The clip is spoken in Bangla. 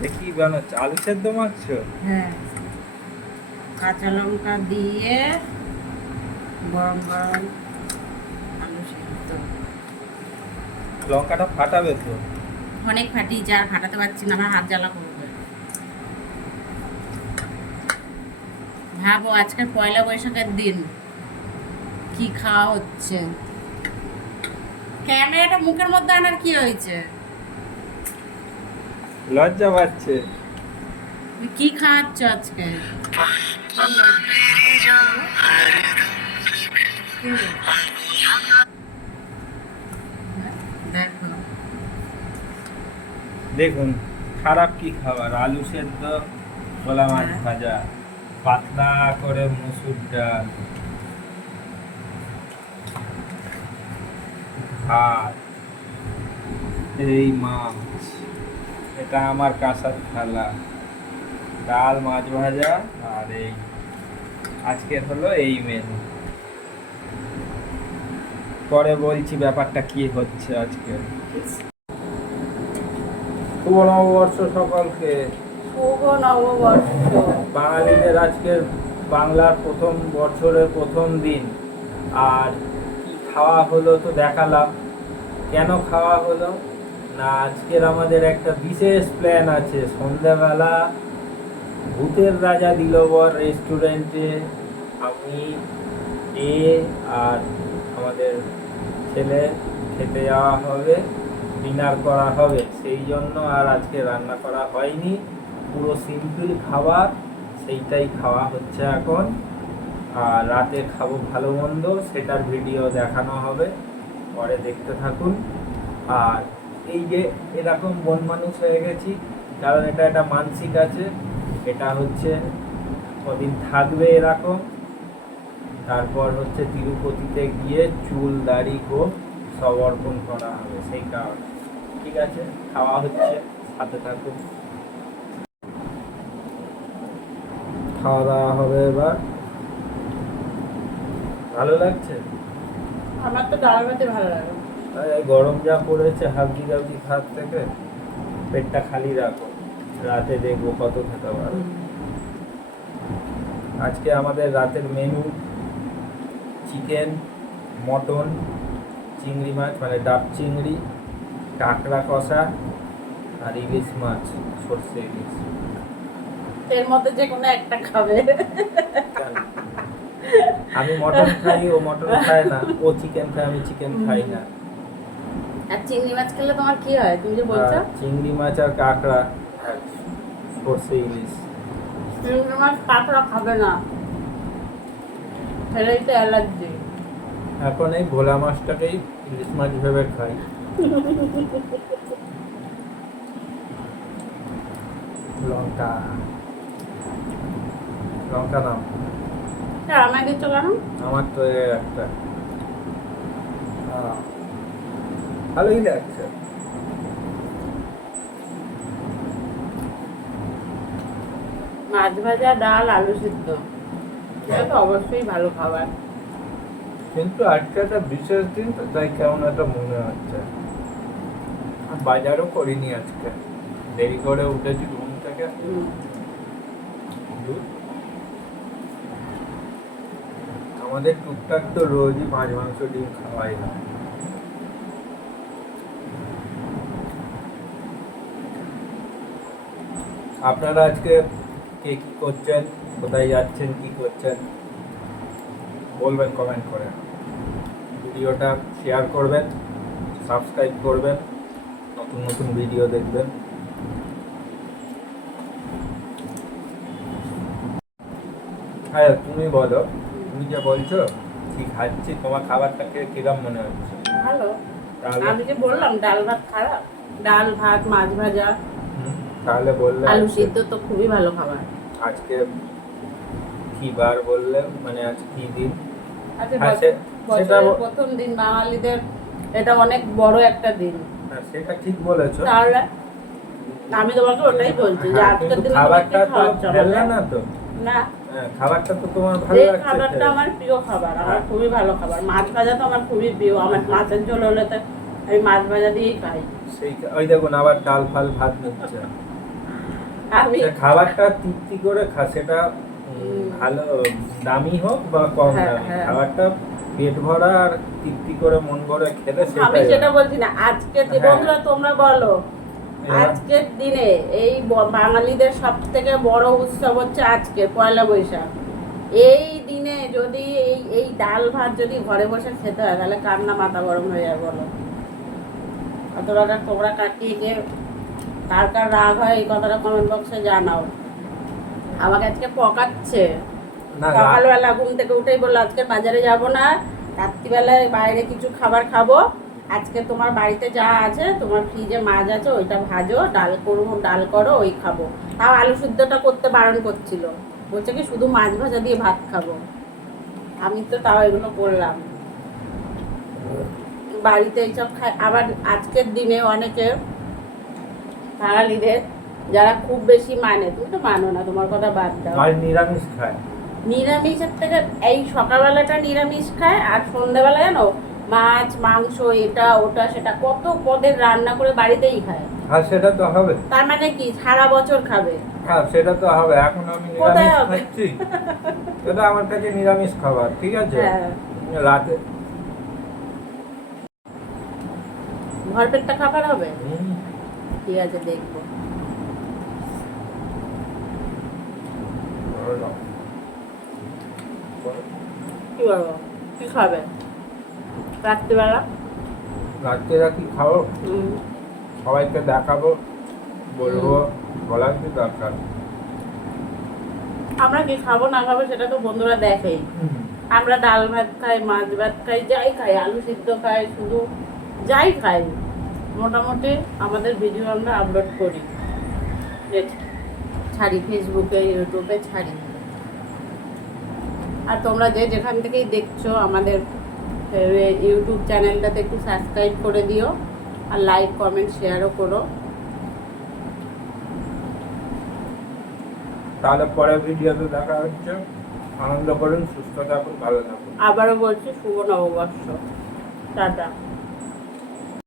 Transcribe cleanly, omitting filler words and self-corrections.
কি বানাচ্ছ, আলু সেদ্ধ মাখছো? হ্যাঁ, কাঁচা লঙ্কা দিয়ে গরম গরম আলু সিদ্ধ। লঙ্কাটা ফাটাবে তো? অনেক ফাটিয়েছে, আর ফাটাতে পারছি না, আমার হাত জ্বালা করবে। ভাবো আজকে পয়লা বৈশাখের দিন কি খাওয়া হচ্ছে। ক্যামেরাটা মুখের মধ্যে আনার কি হয়েছে? লজ্জা পাচ্ছে। তুমি কি খাওয়াচ্ছ আজকে? দেখো, দেখুন, খারাপ কি খাবার, আলু সেদ্ধ, ছোলা মাছ হ্যাঁ। ভাজা, পাতলা করে মসুর ডাল, ভাত, এই মাছ, এটা আমার কাঁসার থালা, ডাল, মাছ ভাজা, আর এই আজকের হলো এই মেনু। পরে বলছি ব্যাপারটা কি হচ্ছে আজকে। শুভ নববর্ষ সকলকে। শুভ নববর্ষ। বাঙালিদের আজকে বাংলার প্রথম বছরের প্রথম দিন। আর কি খাওয়া হলো তো দেখালাম। কেন খাওয়া হলো না, আজকের আমাদের একটা বিশেষ প্ল্যান আছে। সন্ধ্যাবেলা ভূতের রাজা দিলবর রেস্টুরেন্টে আমি, এ আর আমাদের ছেলে খেতে যাওয়া হবে, ডিনার করা হবে। সেই জন্য আর আজকে রান্না করা হয়নি, পুরো সিম্পল খাবার, সেইটাই খাওয়া হচ্ছে এখন। আর রাতে খাবো ভালো মন্দ, সেটার ভিডিও দেখানো হবে, পরে দেখতে থাকুন। আর এই যে এরকম বন মানুষ হয়ে গেছি, কারণ এটা একটা মানসিক আছে, এটা হচ্ছে কদিন থাকবে এরকম। তারপর হচ্ছে তিরুপতিতে গিয়ে চুল দাড়ি গোঁফ সব অর্পণ করা হবে, সেই কারণে। ঠিক আছে, খাওয়া হচ্ছে, সাথে থাকুন। খাওয়া দাওয়া হবে এবার। ভালো লাগছে? আমার তো ডাল ভাতে ভালো লাগে। এই গরম যা পড়েছে, হাবজি গাবজি খাত থেকে পেটটা খালি রাখো, রাতে দেখবো কত খেতে পারো। আজকে আমাদের রাতের মেনু চিকেন, মটন, চিংড়ি মাছ মানে ডাব চিংড়ি, কাঁকড়া কষা, আর ইলিশ মাছ, সর্ষে ইলিশ। এর মধ্যে যে কোনো একটা খাবে। কেন? আমি মটন খাই, ও মটন খায় না। ও চিকেন খায়, আমি চিকেন খাই না। আর চিংড়ি মাছ খেলে তোমার কি হয় তুমি যে বলছো? আর চিংড়ি মাছ আর কাঁকড়া আর সর্ষে ইলিশ। চিংড়ি মাছ কাঁকড়া খাবে না, খেলেই তো অ্যালার্জি। এখন এই ভোলা মাছটাকেই ইলিশ মাছ ভেবে খাই। লঙ্কা, লঙ্কা নাও। আমাকে চলানো আমার তো একটা ভালোই লাগছে। মাছ ভাজা, ডাল, আলু সিদ্ধ, এটা তো অবশ্যই ভালো খাবার। কিন্তু আজকে একটা বিশেষ দিন তো, তাই কেমন একটা মনে হচ্ছে। আর বাজারও করিনি আজকে, দেরি করে উঠেছি ঘুম থেকে। আমাদের টুকটাক তো রোজই মাছ মাংস ডিম খাওয়াই না। আপনারা আজকে কে কি করছেন, কোথায় যাচ্ছেন, কি করছেন বলবেন কমেন্ট করে। ভিডিওটা শেয়ার করবেন, সাবস্ক্রাইব করবেন, নতুন নতুন ভিডিও দেখবেন। হ্যাঁ, তুমি বলো, তুমি যে বলছো কি খাচ্ছি, তোমার খাবারটা কিরম মনে হচ্ছে? ভালো। তাহলে আমি যে বললাম ডাল ভাত খারাপ, ডাল ভাত মাছ ভাজা তাহলে বললে আলু সিদ্ধ তো খুবই ভালো খাবার। আজকে কি বার বললে, মানে আজ কি দিন? আচ্ছা, হ্যাঁ, সেটা বছরের প্রথম দিন বাঙালিদের, এটা অনেক বড় একটা দিন। হ্যাঁ, সেটা ঠিক বলেছো। তাহলে আমি তোমাকে ওটাই বলছি যে হ্যাঁ, আজকের কিন্তু দিনে খাবারটা তো খাওয়াচ্ছ ফেললে না তো। না, হ্যাঁ, খাবারটা তো তোমার ভালো এই লাগছে। খাবারটা আমার প্রিয় খাবার, আমার হ্যাঁ। খুবই ভালো খাবার। মাছ ভাজা তো আমার খুবই প্রিয়, আমার মাছের ঝোল হলে তো আমি মাছ ভাজা দিয়েই খাই। সেই ওই দেখুন আবার ডাল ফাল ভাত নিচ্ছে। আমি সে খাবারটা তৃপ্তি করে খা, সেটা ভালো দামি হোক বা কম হ্যাঁ, দামি, হ্যাঁ। খাবারটা পেট ভরা আর তৃপ্তি করে মন ভরে খেলে আমি সেটাই সেটা ভালো। বলছি না, আজকের হ্যাঁ। বন্ধুরা তোমরা বলো, এবার আজকের দিনে এই বাঙালিদের সব থেকে বড় উৎসব হচ্ছে আজকে পয়লা বৈশাখ। এই দিনে যদি এই ডাল ভাত যদি ঘরে বসে খেতে হয়, তাহলে কার না মাথা গরম হয়ে যায় বলো? অতটা তোমরা কাটিয়ে গিয়ে কার কার রাগ হয় এই কথাটা কমেন্ট বক্সে জানাও। আমাকে আজকে পকাচ্ছে, না সকালবেলা ঘুম থেকে উঠেই বললো আজকে বাজারে যাব না, রাত্রিবেলায় বাইরে কিছু খাবার খাবো, আজকে তোমার বাড়িতে যা আছে, তোমার ফ্রিজে মাছ আছে ওইটা ভাজো, ডাল করবো, ডাল করো, ওই খাবো। তাও আলু সিদ্ধটা করতে বারণ করছিল, বলছে কি শুধু মাছ ভাজা দিয়ে ভাত খাবো। আমি তো তাও এগুলো করলাম, বাড়িতে এইসব খাই। আবার আজকের দিনে অনেকে বাঙালিদের যারা খুব বেশি মানে, তুমি তো মানো না, তোমার কথা বাদ দাও, আর নিরামিষ খায়। নিরামিষের থেকে এই সকালবেলাটা নিরামিষ খায়, আর সন্ধ্যাবেলা জানো মাছ মাংস এটা ওটা সেটা কত পদের রান্না করে বাড়িতেই খায়। আর সেটা তো হবে, তার মানে কি সারা বছর খাবে? হ্যাঁ সেটা তো হবে। এখন আমি কোথায় নিরামিষ হবে? খাচ্ছি, এটা আমার কাছে নিরামিষ খাবার, ঠিক আছে। হ্যাঁ, রাতে ভরপেটটা খাবার হবে, হুম, ঠিক আছে দেখবো। কি করবো, কি খাবে রাত্রিবেলা? রাত্রে কি খাবো, সবাইকে দেখাবো, বলবো, বলার কি দরকার। আমরা কি খাবো না খাবো সেটা তো বন্ধুরা দেখেই। আমরা ডাল ভাত খাই, মাছ ভাত খাই, যাই খাই, আলু সিদ্ধ খাই, শুধু যাই খাই মোটামুটি আমাদের ভিডিও আমরা আপলোড করি, ছাড়ি ফেসবুকে, ইউটিউবে ছাড়ি। আর তোমরা যে যেখান থেকেই দেখছো আমাদের ইউটিউব চ্যানেলটাতে একটু সাবস্ক্রাইব করে দিও, আর লাইক কমেন্ট শেয়ারও করো। তাহলে পরের ভিডিওতে দেখা হচ্ছে। আনন্দ করুন, সুস্থ থাকুন, ভালো থাকুন। আবারও বলছি শুভ নববর্ষ, টাটা।